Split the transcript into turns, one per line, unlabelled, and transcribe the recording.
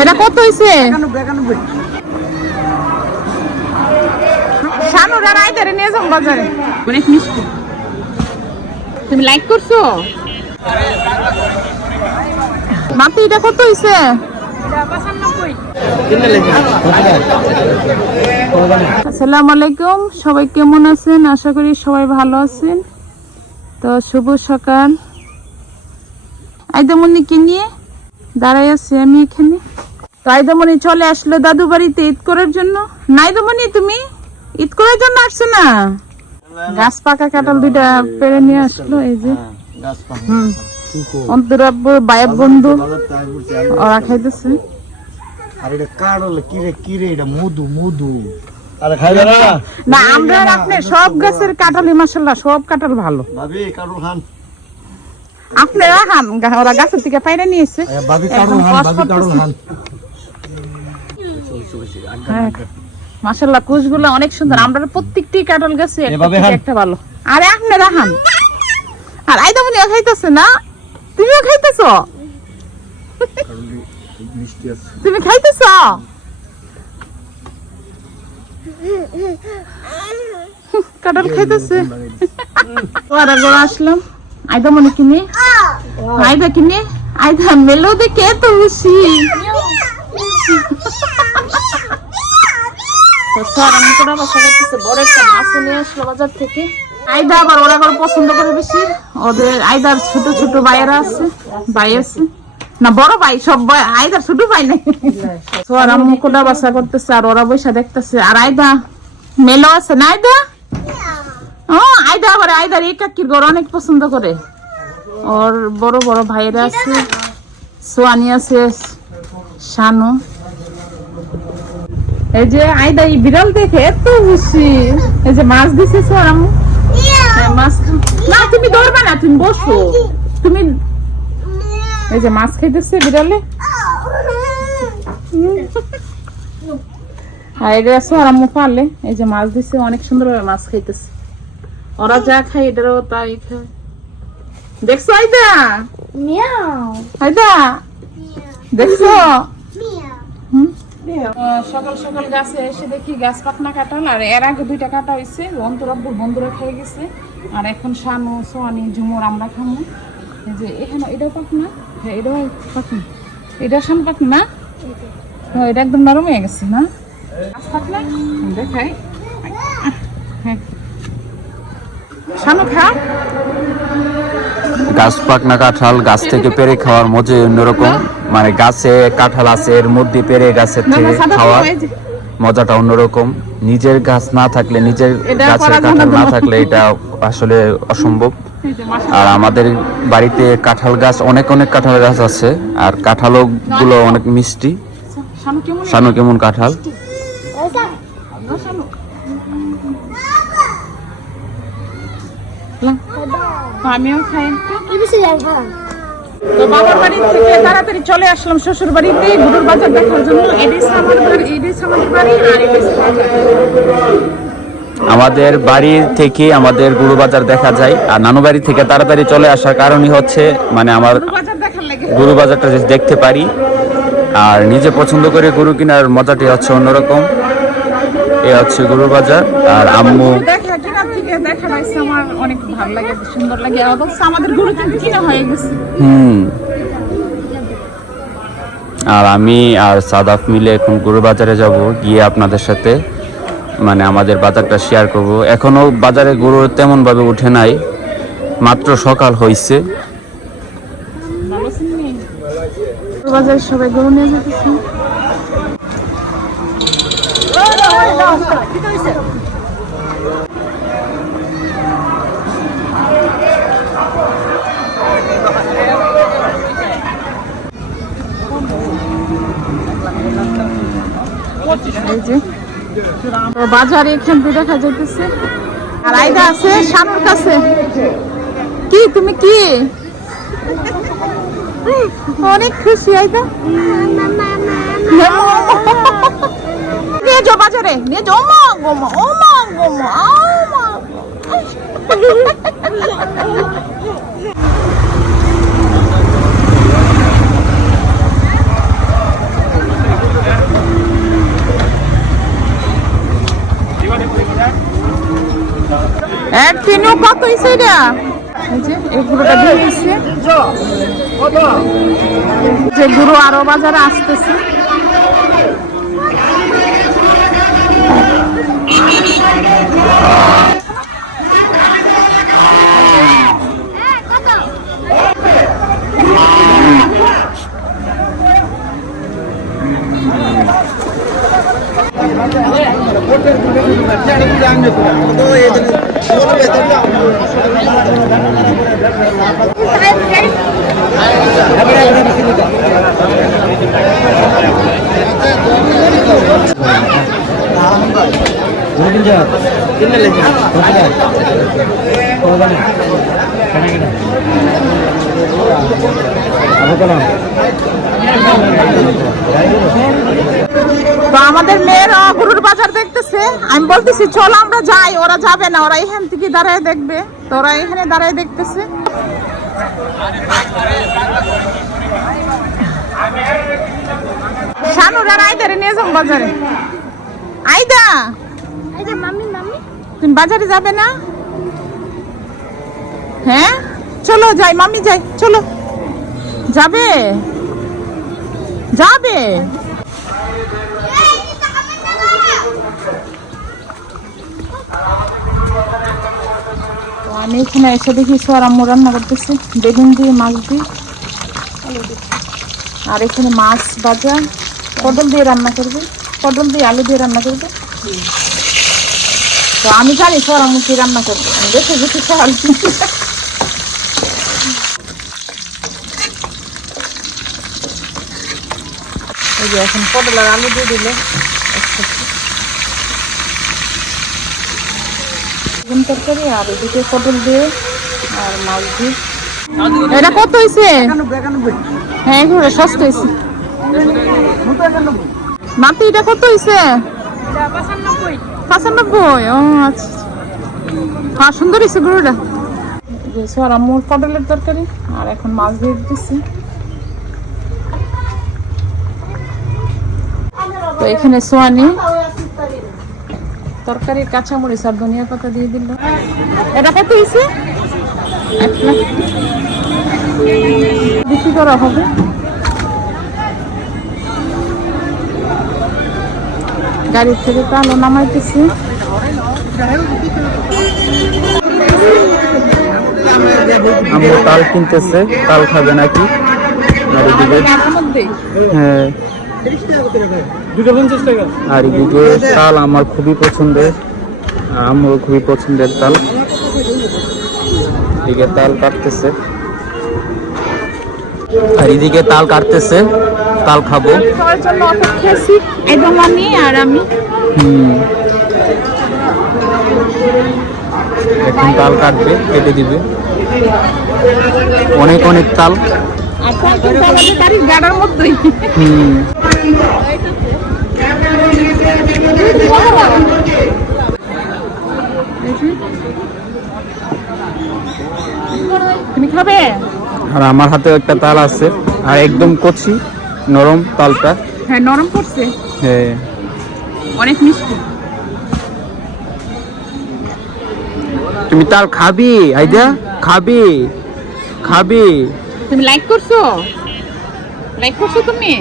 এটা কত হয়েছে শানুরা রাইদারে নিয়ে যাও বাজারে। অনেক মিষ্টি। তুমি লাইক করছ? মাপি এটা কত হয়েছে আসসালামু আলাইকুম সবাই কেমন আছেন? আশা করি সবাই ভালো আছেন। তো শুভ সকাল। আইদামণিকে নিয়ে দাঁড়াই আছি আমি এখানে। তো আইদামণি চলে আসলো দাদু বাড়িতে ঈদ করার জন্য। নাইদামণি তুমি ঈদ করার জন্য আসছো না? গাছ পাকা কাঁঠাল দুইটা পেরে নিয়ে আসলো এই যে। হুম। অন্তরাব্বুর বায়ের বন্ধু ওরা খাইতেছে।
আর এটা কার হলো কিরে কিরে এটা মধু মধু। আরে খাইবে না।
আমরা আপনি সব গাছের কাঁঠালি মাসাল্লাহ সব কাঁঠাল ভালো।
ভাবি খান।
আপনারা গা- ওরা গাছের থেকে পাইরে নিয়েছে। হ্যাঁ মাসাল্লাহ কুচগুলো অনেক সুন্দর। আমরা প্রত্যেকটি কাঁঠাল গাছে একটা ভালো। আরে আপনারা খান আর আইদামনিও খাইতেছে না? তুমিও খাইতেছ? তুমি খাইতেছ? কাঁঠাল খাইতেছে। ওরা আসলাম আইদামনি কিনে আইদা কিনে আইদা মেলো দেখে এত খুশি স্যার আমি তো বাসা করতেছে বড় একটা মাছ নিয়ে আসলো বাজার থেকে আইদা আবার ওরা করে পছন্দ করে বেশি ওদের আইদার ছোট ছোট ভাইয়েরা আছে ভাই আছে না বড় ভাই সব ভাই আইদার ছোট ভাই নাই স্যার আমি কোটা বাসা করতেছে আর ওরা বৈশা দেখতেছে আর আইদা মেলো আছে না আইদা ও আইদা আবার আইদার এই কাকির ঘর অনেক পছন্দ করে। ওর বড় বড় ভাইরা আছে সোয়ানি আছে শানু। এই যে আইদা এই বিড়াল দেখে এত খুশি। এই যে মাছ দিছে স্যার হ্যাঁ, মাছ না তুমি ধরবে না তুমি বসো। তুমি এই যে মাছ খাইতেছে বিড়ালে। আর এটা স্যার আম্মু পারলে। এই যে মাছ দিছে অনেক সুন্দর ভাবে মাছ খাইতেছে। ওরা যা খায় এটারও তাই খায়। দেখছ আইদা? আইদা? দেখছ? সকাল সকাল গাছে এসে দেখি গাছ পাকনা কাটাল আর এর আগে দুইটা কাটা হয়েছে অন্তরাব্বুর বন্ধুরা খেয়ে গেছে। আর এখন শানু সোয়ানি ঝুমুর আমরা খামু। এই যে এখানে এটাও পাকনা হ্যাঁ এটাও পাকনা এটা শান পাকনা হ্যাঁ এটা একদম নরম হয়ে গেছে না? গাছ পাকনা দেখাই হ্যাঁ খা।
গাছ পাকনা কাঁঠাল গাছ থেকে পেরে খাওয়ার মজাই অন্যরকম। মানে গাছে কাঁঠাল আছে এর মধ্যে পেরে গাছের থেকে খাওয়ার। মজাটা অন্যরকম। নিজের গাছ না থাকলে নিজের গাছের কাঁঠাল না। থাকলে এটা আসলে অসম্ভব। আর আমাদের বাড়িতে কাঁঠাল গাছ অনেক অনেক কাঁঠাল গাছ আছে। আর কাঁঠালও গুলো অনেক মিষ্টি। সানু কেমন? কাঁঠাল
না, শানু। না। তো আমিও খাই। তো বাবার বাড়ি থেকে তাড়াতাড়ি চলে আসলাম শ্বশুর বাড়িতে গুরুর বাজার দেখার জন্য। এডিস আমার বাড়ি এডিস আমাদের বাড়ি আর এডিস
আমাদের বাড়ি থেকে আমাদের গুরু বাজার দেখা যায় আর নানু বাড়ি থেকে তাড়াতাড়ি চলে আসার কারণই হচ্ছে মানে আমার
গুরু বাজার দেখার লাগে।
গরু বাজারটা যদি দেখতে পারি আর নিজে পছন্দ করে গরু কেনার মজাটি হচ্ছে অন্যরকম। এ হচ্ছে গরু বাজার আর আম্মু
আমার অনেক ভালো লাগে সুন্দর লাগে। আর অবশ্য আমাদের গরু কিন্তু কিনা হয়ে গেছে।
হুম। আর আমি আর সাদাফ মিলে এখন গরু বাজারে যাব গিয়ে আপনাদের সাথে মানে আমাদের বাজারটা শেয়ার করব। এখনও বাজারে গরু তেমন ভাবে উঠে নাই মাত্র সকাল হয়েছে
ভালো বাজারে সবাই গরু নিয়ে যেতেছে এই যে তো বাজারে এখান দিয়ে দেখা যাইতেছে। আর আইদা আছে শানুর কাছে। কি, তুমি কি? অনেক খুশি, আইদা। নিয়ে যাও বাজারে, নিয়ে যাও। মা ও মা তিনও কত হয়েছে এটা? যে গুরু আরও বাজারে আসতেছে। তো আমাদের মেয়েরা গরুর আমি বলতেছি চলো আমরা যাই ওরা যাবে না ওরা এখান থেকে দাঁড়ায় দেখবে। তো ওরা এখানে দাঁড়ায় দেখতেছে। শানুরা আইদারে নিয়ে যাও বাজারে। আইদা তুমি বাজারে যাবে না? হ্যাঁ? চলো যাই মাম্মি যাই চলো। যাবে? যাবে? আমি এখানে এসে দেখি সোয়ারাম্মু রান্না করতেছি। বেগুন দিয়ে, মাছ দিয়ে। আর এখানে মাছ ভাজা। পটল দিয়ে রান্না করবে। পটল দিয়ে আলু দিয়ে রান্না করবে। তো আমি জানি সোয়ারাম্মু কি রান্না করবে। আমি দেখে দেখি সকাল এই যে এখন পটল আর আলু দিয়ে দিলে। বেগুন তরকারি আর এদিকে পটল দিয়ে আর মাছ দিয়ে। এটা কত হয়েছে হ্যাঁ এগুলো সস্তা হয়েছে নাতি এটা কত হয়েছে পঁচানব্বই। ও আচ্ছা। হ্যাঁ সুন্দর হয়েছে গরুটা। মোর পটলের তরকারি আর এখন মাছ দিয়ে দিতেছি। তো এখানে সোয়ানি তরকারি কাঁচামরিচ আর ধনিয়া পাতা দিয়ে দিল। এটা কত হয়েছে? বিক্রি করা হবে। গাড়ির থেকে তো আলো নামাইতেছি।
আম্মু তাল কিনতেছে তাল খাবে নাকি? হ্যাঁ। আর এদিকে তাল আমার খুবই পছন্দের। আর খুবই পছন্দের তাল। এদিকে তাল কাটতেছে। আর এদিকে তাল কাটতেছে। তাল খাব।
একদম আমি আর আমি।
হুম। এখন তাল কাটবে কেটে দিবে। অনেক অনেক তাল।
আর তার কিন্তু আমাদের বাড়ির গাড়ার মধ্যেই তুমি খাবে?
আর আমার হাতে একটা তাল আছে আর একদম কচি নরম তালটা।
হ্যাঁ নরম করছে?
হ্যাঁ।
অনেক মিষ্টি।
তুমি তাল খাবি আইদা খাবি খাবি।
তুমি লাইক করছ? লাইক করছ তুমি?